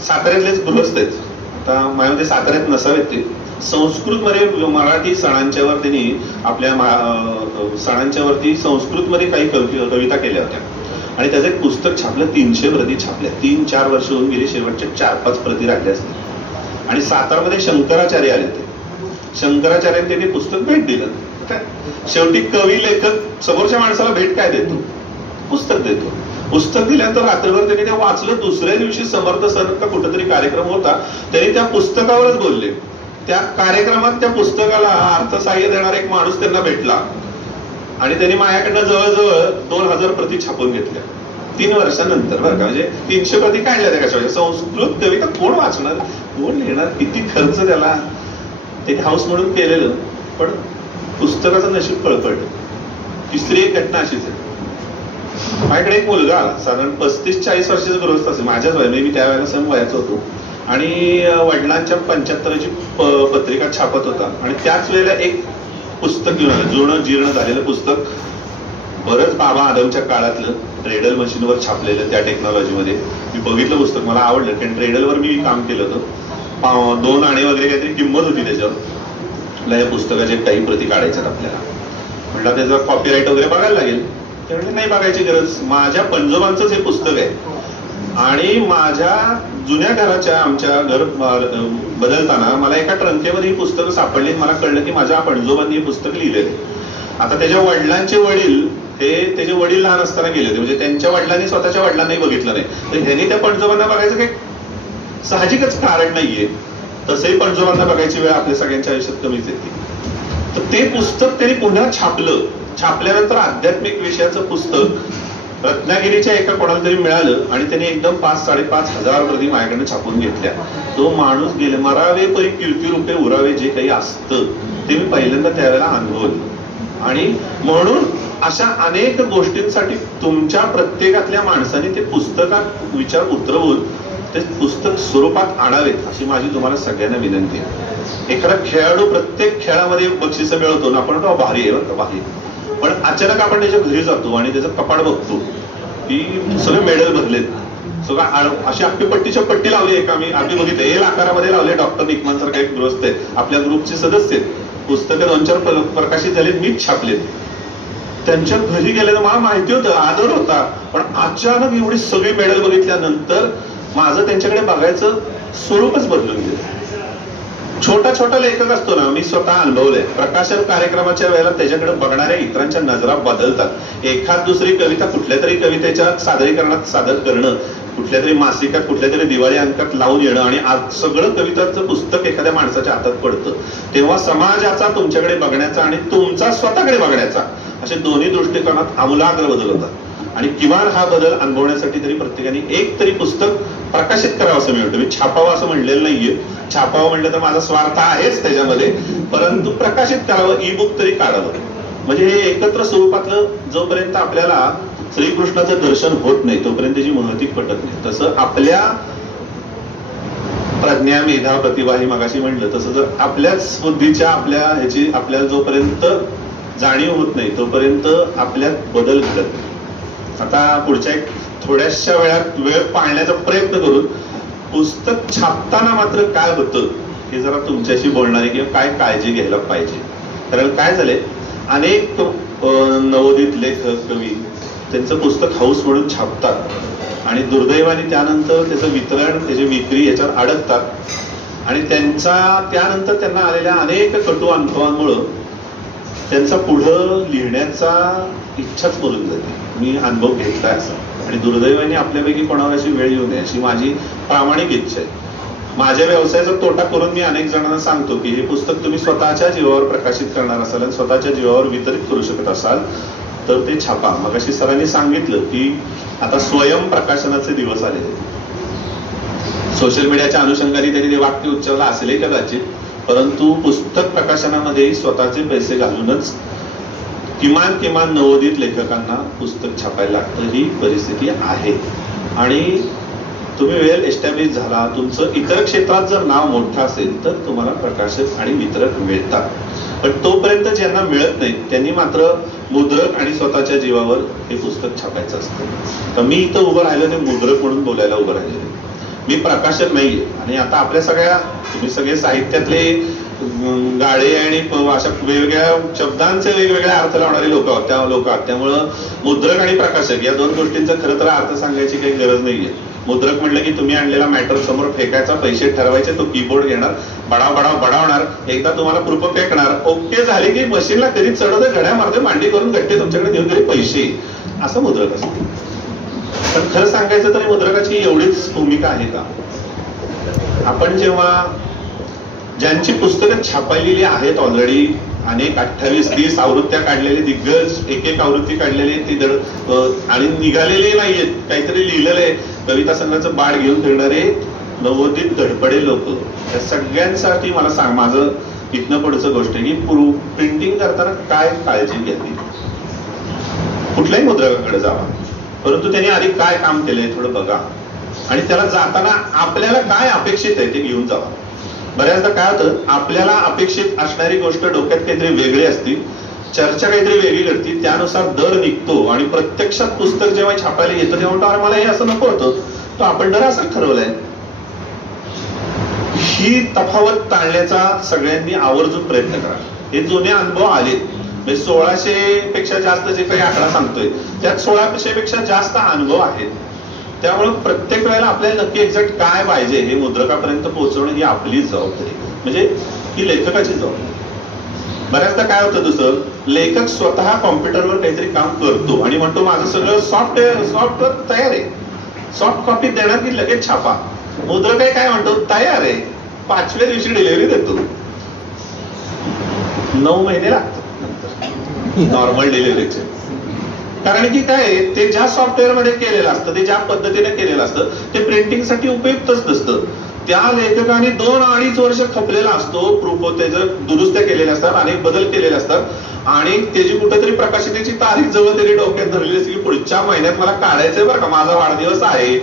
साताऱ्यातलेच गृहस्थ आहेत. आता माझ्यामध्ये साताऱ्यात नसावेत ते. संस्कृतमध्ये मराठी सणांच्यावर त्यांनी आपल्या सणांच्यावरती संस्कृतमध्ये काही कविता केल्या होत्या आणि त्याचं एक पुस्तक छापलं. 300 प्रती छापल्या. 3-4 वर्ष होऊन गेली. शेवटच्या 4-5 प्रती राहिल्या असतील आणि सातारमध्ये शंकराचार्य आले होते. शंकराचार्यांनी त्यांनी पुस्तक भेट दिलं. शेवटी कवी लेखक समोरच्या माणसाला भेट काय देतो? पुस्तक देतो. पुस्तक दिल्यानंतर रात्रभर त्यांनी ते वाचलं. दुसऱ्या दिवशी समर्थ सण का कुठेतरी कार्यक्रम होता, त्यांनी त्या पुस्तकावरच बोलले. त्या कार्यक्रमात त्या पुस्तकाला अर्थसहाय्य देणारा एक माणूस त्यांना भेटला आणि त्यांनी माझ्याकडनं जवळजवळ 2000 प्रती छापून घेतल्या 3 वर्षानंतर. बरं का, म्हणजे 300 प्रती काढल्या त्या कशा. संस्कृत कविता कोण वाचणार, कोण लिहिणार, किती खर्च त्याला. ते हाऊस म्हणून केलेलं, पण पुस्तकाचं नशीब पळपळलं. तिसरी एक घटना अशीच आहे. माझ्याकडे एक मुलगा आला, साधारण 35-40 वर्षाचा गृहस्थ असेल, माझ्याच वय, मी त्यावेळेला समवयाचा होतो आणि वडिलांच्या 75ची पत्रिका छापत होता आणि त्याच वेळेला एक पुस्तक घेऊन आलं, जुनं जीर्ण झालेलं पुस्तक. बरंच बाबा आदमच्या काळातलं ट्रेडल मशीनवर छापलेलं, त्या टेक्नॉलॉजीमध्ये. मी बघितलं पुस्तक, मला आवडलं, कारण ट्रेडलवर मी काम केलं होतं. 2 आणे वगैरे काहीतरी किंमत होती त्याच्यावर. या पुस्तकाचे काही प्रती काढायच्यात आपल्याला. म्हटलं त्याचा कॉपीराईट वगैरे बघायला लागेल. ते म्हणजे नाही बघायची गरज, माझ्या पणजोबांचंच हे पुस्तक आहे आणि माझ्या जुन्या घराच्या आमच्या घर बदलताना मला एका ट्रंकेमध्ये ही पुस्तकं सापडली. मला कळलं की माझ्या पणजोबांनी हे पुस्तक लिहिलेले. आता त्याच्या वडिलांचे वडील हे त्याचे वडील लहान असताना गेले होते, म्हणजे त्यांच्या वडिलांनी स्वतःच्या वडिलांनाही बघितलं नाही, तर ह्यांनी त्या पणजोबांना बघायचं काही साहजिकच कारण नाहीये. तसंही पणजोबांना बघायची वेळ आपल्या सगळ्यांच्या आयुष्यात कमीच येते. तर ते पुस्तक त्यांनी पुन्हा छापलं. छापल्यानंतर आध्यात्मिक विषयाचं पुस्तक रत्नागिरीच्या एका कोणाला तरी मिळालं आणि त्याने एकदम 5-5.5 हजार प्रती माझ्याकडनं छापून घेतल्या. तो माणूस गेले. मरावे परी कीर्ती रूपे उरावे जे काही असतं ते मी पहिल्यांदा त्यावेळेला अनुभवलं. आणि म्हणून अशा अनेक गोष्टींसाठी तुमच्या प्रत्येकातल्या माणसाने ते पुस्तकात विचार उतरवून ते पुस्तक स्वरूपात आणावेत अशी माझी तुम्हाला सगळ्यांना विनंती आहे. एखादा खेळाडू प्रत्येक खेळामध्ये बक्षिसं मिळवतो ना, आपण म्हणतो भारी आहे बरं, भारी. पण अचानक आपण त्याच्या घरी जातो आणि त्याचं कपाट बघतो की सगळे मेडल बदलेत, सगळं अशी आपली पट्टीच्या पट्टी लावली आहे का. मी आम्ही बघितलं एल आकारामध्ये लावले. डॉक्टर निकमान सारखा एक गृहस्थ आहे, आपल्या ग्रुपचे सदस्य आहेत. पुस्तकं 2-4 प्रकाशित झाले, मीच छापले. त्यांच्या घरी गेल्यानं मला माहिती होतं, आदर होता, पण अचानक एवढी सगळी मेडल बघितल्यानंतर माझं त्यांच्याकडे बघायचं स्वरूपच बदलून गेलं. छोटा लेखक असतो ना, मी स्वतः अनुभवलंय. प्रकाशन कार्यक्रमाच्या वेळेला त्याच्याकडे बघणाऱ्या इतरांच्या नजरा बदलतात. एखाद दुसरी कविता कुठल्या तरी कवितेच्या सादरीकरणात सादर करणं, कुठल्या तरी मासिकात, कुठल्या तरी दिवाळी अंकात लावून येणं आणि सगळं कवितांचं पुस्तक एखाद्या माणसाच्या हातात पडतं, तेव्हा समाजाचा तुमच्याकडे बघण्याचा आणि तुमचा स्वतःकडे बघण्याचा असे दोन्ही दृष्टिकोनात आमूलाग्र बदल होतात. आणि किमान हा बदल अनुभवण्यासाठी तरी प्रत्येकाने एक तरी पुस्तक प्रकाशित करावं असं मी म्हणतो. मी छापावं असं म्हणलेलं नाहीये. छापावं म्हणलं तर माझा स्वार्थ आहेच त्याच्यामध्ये, परंतु प्रकाशित करावं, ई बुक तरी काढावं. म्हणजे हे एकत्र स्वरूपातलं जोपर्यंत आपल्याला श्रीकृष्णाचं दर्शन होत नाही तोपर्यंत त्याची महती पटत नाही. तसं आपल्या प्रज्ञा, मेधा, प्रतिभा हे मगाशी म्हणलं तसं जर आपल्याच बुद्धीच्या आपल्या ह्याची आपल्याला जोपर्यंत जाणीव होत नाही तोपर्यंत आपल्यात बदल घडत नाही. आता पुढच्या एक थोड्याशा वेळ पाळण्याचा प्रयत्न करून पुस्तक छापताना मात्र काय होतं हे जरा तुमच्याशी बोलणारे किंवा काय काळजी घ्यायला पाहिजे. कारण काय झालंय, अनेक नवोदित लेखक कवी त्यांचं पुस्तक हाऊस म्हणून छापतात आणि दुर्दैवाने त्यानंतर त्याचं वितरण त्याची विक्री याच्यावर अडकतात आणि त्यानंतर त्यांना आलेल्या अनेक कटू अनुभवांमुळं त्यांचा पुढं लिहिण्याचा इच्छाच मरून जाते. मी अनुभव घेतलाय असा, आणि दुर्दैवाने आपल्यापैकी कोणावर अशी वेळ येऊ नये अशी माझी प्रामाणिक इच्छा आहे. माझ्या व्यवसायाचा तोटा करून मी अनेक जणांना सांगतो की हे पुस्तक तुम्ही स्वतःच्या जीवावर प्रकाशित करणार असाल आणि स्वतःच्या जीवावर वितरित करू शकत असाल तर ते छापा. मगाशी सरांनी सांगितलं की आता स्वयं प्रकाशनाचे दिवस आलेले. सोशल मीडियाच्या अनुषंगाने त्यांनी ते वाक्य उच्चारलं असेलही कदाचित, परंतु पुस्तक प्रकाशनामध्ये स्वतःचे पैसे घालूनच किमान नवोदित लेखकांना पुस्तक छापायला लागतं ही परिस्थिती आहे. आणि तुम्ही वेल एस्टॅब्लिश झाला, तुमचं इतर क्षेत्रात जर नाव मोठं असेल तर तुम्हाला प्रकाशक आणि वितरक मिळतात. पण तोपर्यंत ज्यांना मिळत नाही त्यांनी मात्र मुद्रक आणि स्वतःच्या जीवावर हे पुस्तक छापायचं असतं. तर मी इथं उभं राहिलं ते मुद्रक म्हणून बोलायला उभं राहिलेलं, मी प्रकाशक नाहीये. आणि आता आपल्या तुम्ही सगळे साहित्यातले गाडे आणि अशा वेगवेगळ्या शब्दांचे वेगवेगळे अर्थ लावणारे लोक आहात. त्यामुळं मुद्रक आणि प्रकाशक या दोन गोष्टींचा खरं तर अर्थ सांगायची काही गरज नाहीये. मुद्रक म्हटलं की तुम्ही आणलेला मॅटर समोर फेकायचा, पैसे ठरवायचे, तो कीबोर्ड घेणार, बडावणार, एकदा तुम्हाला प्रूफ फेकणार, ओके झाले की मशीनला कधी चढवते, घड्या मारते, मांडी करून गट्टे तुमच्याकडे देऊन तरी पैसे, असं मुद्रक असतं. पण खरं सांगायचं तर मुद्रकाची एवढीच भूमिका आहे का? आपण जेव्हा ज्यांची पुस्तकं छापायलेली आहेत ऑलरेडी, अनेक 28-30 आवृत्त्या काढलेले दिग्गज, एक आवृत्ती काढलेली ती आणि निघालेले नाहीयेत, काहीतरी लिहिलेलं आहे, कविता संघाचं बाळ घेऊन फिरणारे नवोदित धडपडे लोक, या सगळ्यांसाठी मला सांग, माझं इथनं पुढचं गोष्ट आहे की प्रिंटिंग करताना काय काळजी घ्यावी. कुठल्याही मुद्रकाकडे जावा, परंतु त्यांनी आधी काय काम केलंय थोडं बघा आणि त्याला जाताना आपल्याला काय अपेक्षित आहे ते घेऊन जावा. बऱ्याचदा काय होतं, आपल्याला अपेक्षित असणारी गोष्ट डोक्यात काहीतरी वेगळी असती, चर्चा काहीतरी वेगळी घडती, त्यानुसार दर निघतो आणि प्रत्यक्षात पुस्तक जेव्हा छापायला येतं तेव्हा म्हणतो अरे मला हे असं नको होतं, तो आपण दर असं ठरवलंय. ही तफावत टाळण्याचा सगळ्यांनी आवर्जून प्रयत्न करा. हे जुने अनुभव आलेत, 1600 पेक्षा जास्त जे काही आकडा सांगतोय त्यात 1600 पेक्षा जास्त अनुभव आहेत. त्यामुळे प्रत्येक वेळेला आपल्याला नक्की एक्झॅक्ट काय पाहिजे हे मुद्रकापर्यंत पोहोचवणं ही आपली जबाबदारी, म्हणजे ही लेखकाची जबाबदारी. बऱ्याचदा काय होतं, दुसरं लेखक स्वतः कॉम्प्युटरवर काहीतरी काम करतो आणि म्हणतो माझं सगळं सॉफ्टवेअर तयार आहे, सॉफ्ट कॉपी देणार की लगेच छापा. मुद्रक काय म्हणतो, तयार आहे, 5व्या दिवशी डिलिव्हरी देतो. 9 महिने लागतात नॉर्मल डिलिव्हरीचे. कारण की काय, ते ज्या सॉफ्टवेअर मध्ये केलेलं असतं, ते ज्या पद्धतीने केलेलं असतं ते प्रिंटिंगसाठी उपयुक्तच नसतं. त्या लेखकाने 2-2.5 वर्ष खपलेला असतो, प्रूफ त्याचं दुरुस्त्या केलेल्या असतात, अनेक बदल केलेले असतात आणि त्याची कुठेतरी प्रकाशनाची तारीख जवळ तरी डोक्यात धरलेली असते की पुढच्या महिन्यात मला काढायचंय बरं का, माझा वाढदिवस आहे,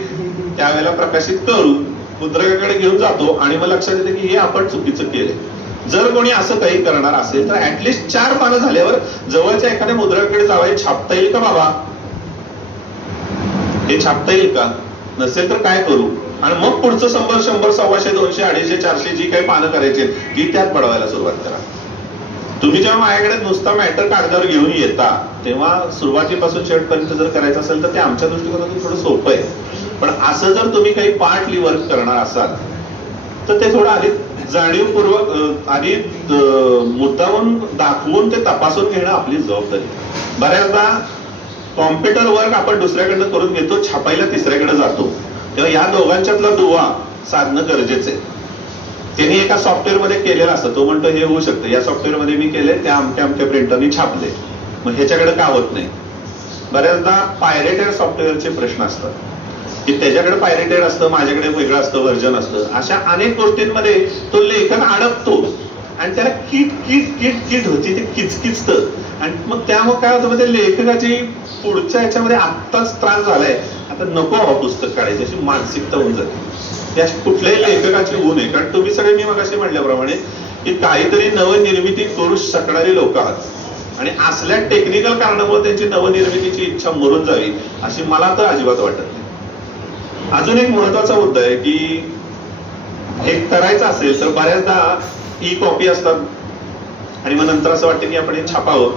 त्यावेळेला प्रकाशित करू, मुद्रकाकडे घेऊन जातो आणि मग लक्षात येते की हे आपण चुकीचं केलंय. जर कोणी असं काही करणार असेल तर ऍटलिस्ट 4 पानं झाल्यावर जवळच्या एखाद्या मुद्रकाकडे जावं, छापता येईल का बाबा, हे छापता येईल का, नसेल तर काय करू, आणि मग पुढचं 100, 100, 200, 250, 400 जी काही पानं करायची ती त्यात पडवायला सुरुवात करा. तुम्ही जेव्हा माझ्याकडे नुसता मॅटर कागदावर घेऊन येता तेव्हा सुरुवातीपासून शेवटपर्यंत जर करायचं असेल तर ते आमच्या दृष्टिकोनातून थोडं सोपं आहे. पण असं जर तुम्ही काही पार्टली वर्क करणार असाल तर ते थोडं आधी जाणीवपूर्वक आधी मुद्दावून दाखवून ते तपासून घेणं आपली जबाबदारी. बऱ्याचदा कॉम्प्युटर वर्क आपण दुसऱ्याकडनं करून घेतो, छापायला तिसऱ्याकडे जातो, तेव्हा या दोघांच्यातला दुवा साधणं गरजेचं आहे. त्यांनी एका सॉफ्टवेअर मध्ये केलेलं असतं, तो म्हणतो हे होऊ शकतं, या सॉफ्टवेअर मध्ये मी केले, त्या अमक्या प्रिंटरनी छापले, मग ह्याच्याकडे का होत नाही. बऱ्याचदा पायरेटेड सॉफ्टवेअरचे प्रश्न असतात की त्याच्याकडे पायरेटेड असतं, माझ्याकडे वेगळं असतं, व्हर्जन असतं, अशा अनेक गोष्टींमध्ये तो लेखक अडकतो आणि त्याला किट होती, ते किचकिचतं आणि मग त्यामुळे काय होतं, म्हणजे लेखकाची पुढच्या ह्याच्यामध्ये आत्ताच त्रास झालाय, आता नको हवं पुस्तक काढायची अशी मानसिकता होऊन जाते. त्या कुठल्याही लेखकाची होऊ नये, कारण तुम्ही सगळे मी मगाशी म्हटल्याप्रमाणे की काहीतरी नवनिर्मिती करू शकणारी लोक आहात. आणि असल्या टेक्निकल कारणामुळे त्यांची नवनिर्मितीची इच्छा मरून जावी अशी मला तर अजिबात वाटत नाही. अजून एक महत्वाचा मुद्दा आहे की हे करायचं असेल तर बऱ्याचदा ई कॉपी असतात आणि मग नंतर असं वाटतं की आपण हे छापावं,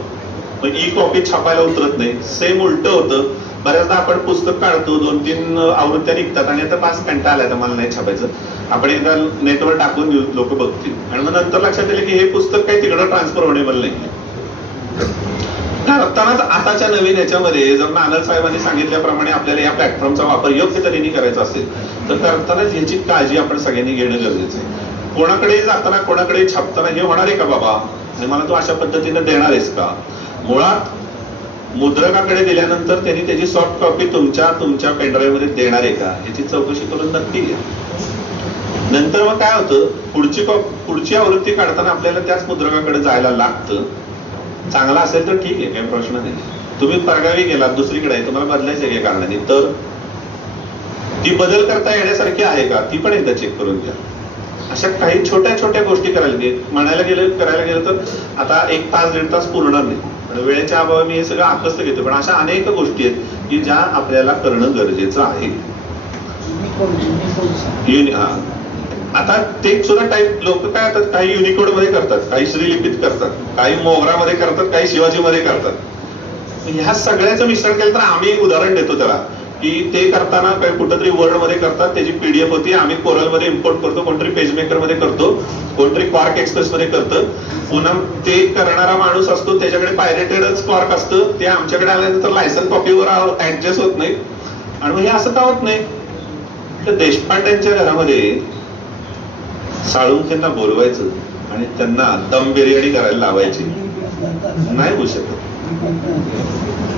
मग ई कॉपी छापायला उतरत नाही. सेम उलट होतं. बऱ्याचदा आपण पुस्तक काढतो, 2-3 आवृत्त्या निघतात आणि आता पास कंटाळा आलाय तर मला नाही छापायचं, आपण एकदा नेटवर टाकून लोक बघतील आणि मग नंतर लक्षात येईल की हे पुस्तक काही तिकडं ट्रान्सफर होणेबल नाही. करतानाच आताच्या नवीन याच्यामध्ये जर नानल साहेबांनी सांगितल्याप्रमाणे आपल्याला या प्लॅटफॉर्मचा वापर योग्य तऱ्हेने करायचा असेल तर करतानाच याची काळजी आपण सगळ्यांनी घेणं गरजेचं आहे. कोणाकडे जाताना कोणाकडे छापताना हे होणार आहे का बाबा आणि मला तू अशा पद्धतीने देणार आहेस का. मुळात मुद्रकाकडे दिल्यानंतर त्यांनी त्याची सॉफ्ट कॉपी तुमच्या पेनड्राईव्ह मध्ये देणार आहे का याची चौकशी करून नक्की घ्या. नंतर मग काय होतं, पुढची आवृत्ती काढताना आपल्याला त्याच मुद्रकाकडे जायला लागतं. चांगला असेल तर ठीक आहे, काही प्रश्न नाही. तुम्ही परगावी गेलात, दुसरीकडे आहे, तुम्हाला बदलायचं आहे या कारणाने, तर ती बदल करता येण्यासारखी आहे का ती पण एकदा चेक करून घ्या. अशा काही छोट्या छोट्या गोष्टी करायला करायला गेलं तर आता 1 तास 1.5 तास पुरणार नाही. वेळेच्या अभावी मी हे सगळं आकस्त घेतो, पण अशा अनेक गोष्टी आहेत की ज्या आपल्याला करणं गरजेचं आहे. आता ते सुद्धा टाईप लोक काय करतात, काही युनिकोड मध्ये करतात, काही श्रीलिपीत करतात, काही मोगरामध्ये करतात, काही शिवाजी मध्ये करतात. ह्या सगळ्याचं मिश्रण केलं तर आम्ही एक उदाहरण देतो त्याला की ते करताना काही कुठंतरी वर्ड मध्ये करतात, त्याची पीडीएफ होती, आम्ही कोरल मध्ये इम्पोर्ट करतो, कोणतरी पेज मेकर मध्ये करतो, कोणतरी क्वार्क एक्सप्रेस मध्ये करतं. पुन्हा ते करणारा माणूस असतो त्याच्याकडे पायरेटेडच क्वार्क असतं, ते आमच्याकडे आल्यानंतर लायसन कॉपीवर ऍडजस्ट होत नाही. आणि मग हे असं का होत नाही, तर देशपांड्यांच्या घरामध्ये साळुंखेंना बोलवायचं आणि त्यांना दम बिर्याणी करायला लावायची. नाही होऊ शकत,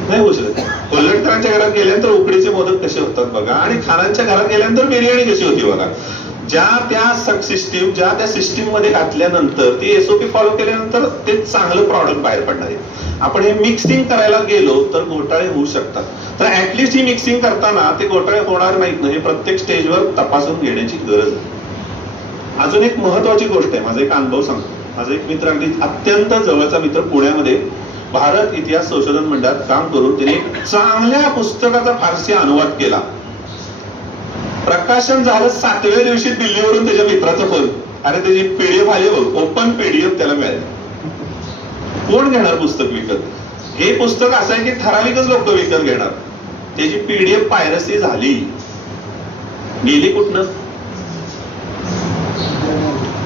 नाही होऊ शकत. कोल्हटकरांच्या घरात गेल्यानंतर उकडीचे मोदक कसे होतात बघा, आणि खानांच्या घरात गेल्यानंतर बिर्याणी कशी होती बघा. ज्या त्या सिस्टीम मध्ये घातल्यानंतर ती एसओपी फॉलो केल्यानंतर ते चांगलं प्रॉडक्ट बाहेर पडणार आहे. आपण हे मिक्सिंग करायला गेलो तर घोटाळे होऊ शकतात. तर ऍटलिस्ट ही मिक्सिंग करताना ते घोटाळे होणार नाहीत ना हे प्रत्येक स्टेजवर तपासून घेण्याची गरज आहे. अजून एक महत्वाची गोष्ट आहे, माझा एक अनुभव सांगतो. माझा एक मित्र, अगदी अत्यंत जवळचा मित्र, पुण्यामध्ये भारत इतिहास संशोधन मंडळात काम करून त्याने एक चांगल्या पुस्तकाचा फारसी अनुवाद केला. प्रकाशन झालं 7व्या दिवशी दिल्लीवरून त्याच्या मित्राचा फोन, अरे त्याची पीडीएफ आली बघ, ओपन पीडीएफ त्याला मिळाली. कोण घेणार पुस्तक विकत? हे पुस्तक असं आहे की ठराविकच लोक विकत घेणार. त्याची पीडीएफ पायरसी झाली, गेली कुठनं?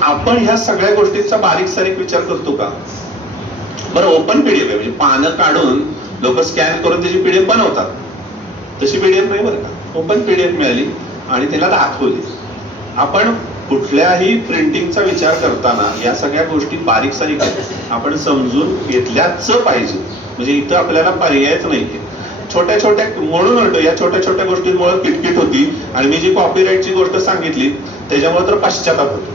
आपण ह्या सगळ्या गोष्टींचा बारीक सारीक विचार करतो का? बरं, ओपन पीडीएफ आहे म्हणजे पानं काढून लोक स्कॅन करून त्याची पीडीएफ बनवतात, तशी पीडीएफ नाही बरं का. ओपन पीडीएफ मिळाली आणि तिला दाखवली. आपण कुठल्याही प्रिंटिंगचा विचार करताना या सगळ्या गोष्टी बारीक सारीक आपण समजून घेतल्याच पाहिजे. म्हणजे इथं आपल्याला पर्यायच नाहीये. छोट्या छोट्या म्हणून या छोट्या छोट्या गोष्टींमुळे किटकिट होती. आणि मी जी कॉपीराईटची गोष्ट सांगितली त्याच्यामुळे तर पश्चाताप होतो.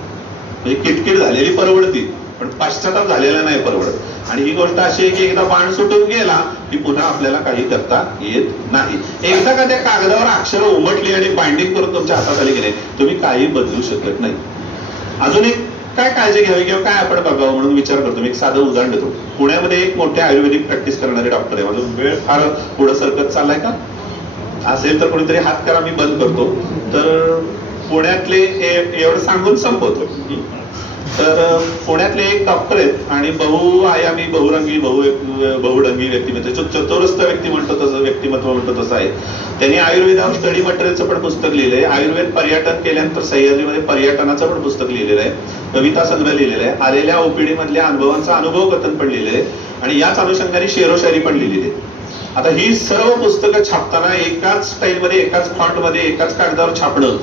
म्हणजे किटकिट झालेली परवडती, पण पश्चाताप झालेला नाही परवडत. आणि ही गोष्ट अशी आहे की एकदा बाण सुटून गेला की पुन्हा आपल्याला काही करता येत नाही. एकदा का त्या कागदावर अक्षर उमटली आणि बाइंडिंग करून तुमच्या हातात आली गेले, तुम्ही काही बदलू शकत नाही. अजून एक काय काळजी घ्यावी किंवा काय आपण बघावं म्हणून विचार करतो. मी एक साधं उदाहरण देतो. पुण्यामध्ये एक मोठे आयुर्वेदिक प्रॅक्टिस करणारे डॉक्टर आहे. माझा वेळ फार पुढे सरकत चाललाय का? असेल तर कोणीतरी हात करा, मी बंद करतो. तर पुण्यातले एवढं सांगून संपवतो. तर पुण्यातले एक डॉक्टर आहेत आणि बहुआयामी बहुरंगी बहुडंगी व्यक्तिमत्व, चतुरस्थ व्यक्तिमत्व म्हणतो तसं आहे. त्यांनी आयुर्वेदावर स्टडी मटेरियलचं पण पुस्तक लिहिलंय. आयुर्वेद पर्यटन केल्यानंतर सह्याद्रीमध्ये पर्यटनाचं पण पुस्तक लिहिलेलं आहे. कविता संग्रह लिहिलेला आहे. आलेल्या ओपीडी मधल्या अनुभवांचा अनुभव कथन पण लिहिलेलं आहे. आणि याच अनुषंगाने शेरोशायरी पण लिहिलेली आहे. आता ही सर्व पुस्तकं छापताना एकाच स्टाईलमध्ये, एकाच फॉन्टमध्ये, एकाच कागदावर छापणं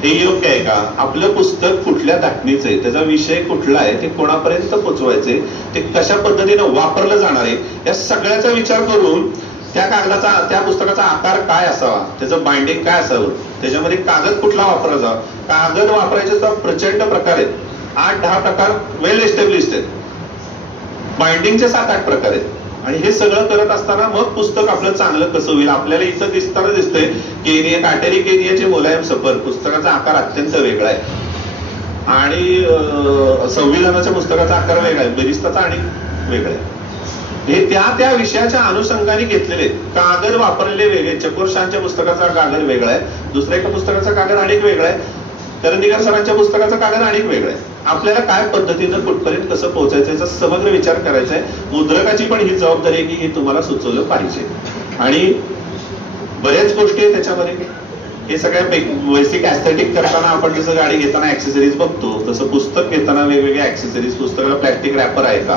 हे योग्य आहे का? आपलं पुस्तक कुठल्या धाटणीचं आहे, त्याचा विषय कुठला आहे, ते कोणापर्यंत पोहोचवायचे, ते कशा पद्धतीनं वापरलं जाणार आहे, या सगळ्याचा विचार करून त्या पुस्तकाचा आकार काय असावा, त्याचं बाइंडिंग काय असावं, त्याच्यामध्ये कागद कुठला वापरला जावा. कागद वापरायचे तर प्रचंड प्रकार आहेत. 8-10 प्रकार वेल एस्टॅब्लिश्ड आहेत. बाइंडिंगचे 7-8 प्रकार आहेत. आणि हे सगळं करत असताना मग पुस्तक आपलं चांगलं कसं होईल. आपल्याला इथं दिसतंय केनिया, काटेरी केनियाचे मुलायम सफर, पुस्तकाचा आकार अत्यंत वेगळा आहे. आणि संविधानाच्या पुस्तकाचा आकार वेगळा आहे, बेरिस्ताचा आणि वेगळा आहे. हे त्या विषयाच्या अनुषंगाने घेतलेले आहेत. कागद वापरलेले वेगळे, चकोरशांच्या पुस्तकाचा कागद वेगळा आहे, दुसऱ्या एका पुस्तकाचा कागद अनेक वेगळा आहे, करंदीकर सरांच्या पुस्तकाचा कागद अनेक वेगळा आहे. आपल्याला काय पद्धतीनं कुठपर्यंत कसं पोहोचायचं याचा समग्र विचार करायचा आहे. मुद्रकाची पण ही जबाबदारी आहे की हे तुम्हाला सुचवलं पाहिजे. आणि बऱ्याच गोष्टी आहेत त्याच्यामध्ये. हे सगळ्या बेसिक ऍस्थेटिक करताना आपण जसं गाडी घेताना ऍक्सेसरीज बघतो, तसं पुस्तक घेताना वेगवेगळ्या ऍक्सेसरीज, पुस्तकाला प्लॅस्टिक रॅपर आहे का,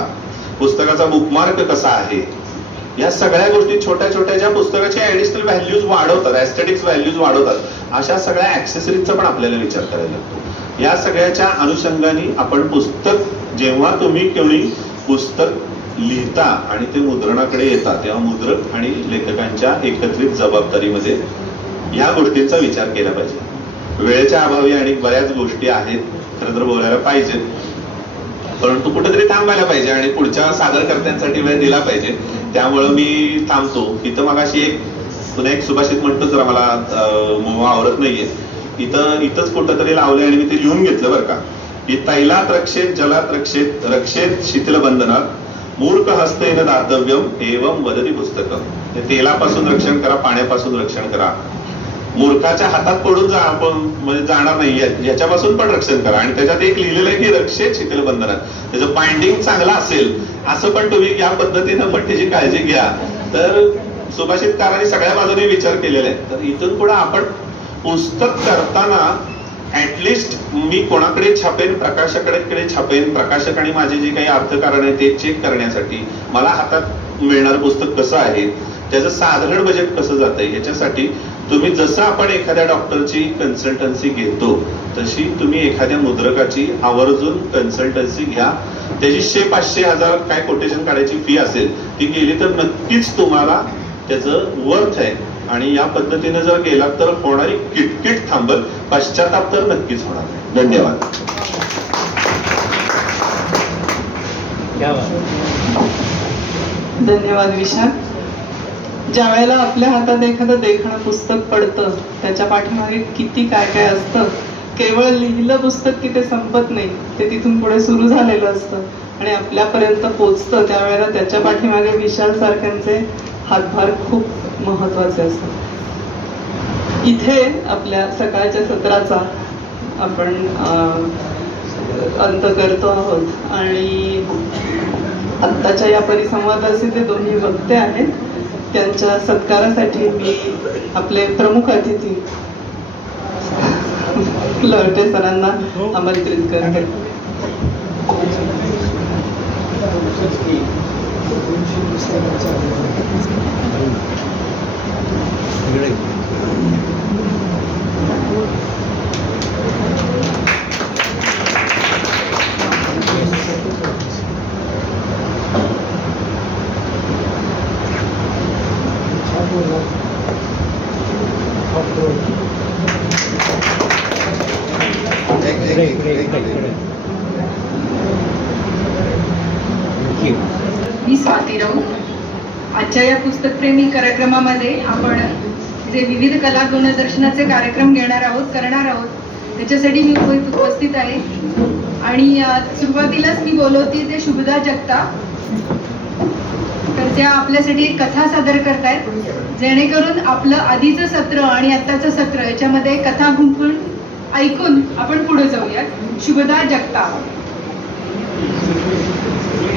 पुस्तकाचा बुकमार्क कसा आहे, या सगळ्या गोष्टी छोट्या छोट्या ज्या पुस्तकाची ऍडिशनल व्हॅल्यूज वाढवतात, ऍस्थेटिक्स व्हॅल्यूज वाढवतात, अशा सगळ्या ऍक्सेसरीजचा पण आपल्याला विचार करायला लागतो. या सगळ्याच्या अनुषंगाने आपण पुस्तक, जेव्हा तुम्ही कोणी पुस्तक लिहिता आणि ते मुद्रणाकडे येतात, तेव्हा मुद्रक आणि लेखकांच्या एकत्रित जबाबदारीमध्ये या गोष्टींचा विचार केला पाहिजे. वेळेच्या अभावी आणि बऱ्याच गोष्टी आहेत, खरं तर बोलायला पाहिजेत, परंतु कुठेतरी थांबायला पाहिजे आणि पुढच्या सादरकर्त्यांसाठी वेळ दिला पाहिजे. त्यामुळं मी थांबतो इथं. मगाशी पुन्हा एक सुभाषित म्हणतो, जरा मला आवडत नाहीये, इथंच कुठंतरी लावलंय आणि मी ते लिहून घेतलं बरं का, की तैलात रक्षेत जलात रक्षेत रक्षेत शिथिल बंधनात मूर्ख हस्तेन दातव्यम एवं वदती पुस्तकं. तेलापासून रक्षण करा, पाण्यापासून रक्षण करा, मूर्खाच्या हातात पडून म्हणजे जाणार नाही याच्यापासून पण रक्षण करा. आणि त्याच्यात एक लिहिलेलं आहे की रक्षेत शिथिल बंधनात. त्याचं बाइंडिंग चांगलं असेल असं पण तुम्ही या पद्धतीनं पण त्याची काळजी घ्या. तर सुभाषितकारांनी सगळ्या बाजूने विचार केलेला आहे. तर इथून पुढे आपण पुस्तक करताना ऍटलिस्ट मी कोणाकडे छापेन, प्रकाशकाकडे छापेन, प्रकाशक आणि माझे जे काही अर्थकारण आहे ते चेक करण्यासाठी, मला हातात मिळणारं पुस्तक कसं आहे, त्याचं साधारण बजेट कसं जातंय, याच्यासाठी तुम्ही जसं आपण एखाद्या डॉक्टरची कन्सल्टन्सी घेतो तशी तुम्ही एखाद्या मुद्रकाची आवर्जून कन्सल्टन्सी घ्या. त्याची 100, 500, 1000 काय कोटेशन काढायची फी असेल ती गेली तर नक्कीच तुम्हाला त्याचं वर्थ आहे. आणि या पद्धतीने जर गेलात तर होणारी किटकिट थांबल, पश्चाताप तर नक्कीच होणार. धन्यवाद. धन्यवाद विशाल. ज्या वेळेला आपल्या हातात एखादं देखणं पुस्तक पडतं, त्याच्या पाठीमागे किती काय काय असतं. केवळ लिहिलं पुस्तक की ते संपत नाही, ते तिथून पुढे सुरू झालेलं असतं आणि आपल्यापर्यंत पोचतं. त्यावेळेला त्याच्या पाठीमागे विशाल सारख्यांचे हातभार खूप महत्वाचे असतात. इथे आपल्या सकाळच्या सत्राचा आपण अंत करतो आहोत आणि आत्ताच्या या परिसंवादाचे जे दोन्ही वक्ते आहेत त्यांच्या सत्कारासाठी मी आपले प्रमुख अतिथी लहटे सरांना आमंत्रित करते. मी स्वाती राऊत. आजच्या या पुस्तकप्रेमी कार्यक्रमामध्ये आपण जे विविध कला गुणदर्शनाचे कार्यक्रम करणार आहोत त्याच्यासाठी मी उपस्थित आहे. आणि सुरुवातीलाच मी बोलवते ते शुभदा जगताप, तर त्या आपल्यासाठी एक कथा सादर करतायत, जेणेकरून आपलं आधीचं सत्र आणि आत्ताचं सत्र याच्यामध्ये कथा गुंफून ऐकून आपण पुढे जाऊया. शुभदा जगताप.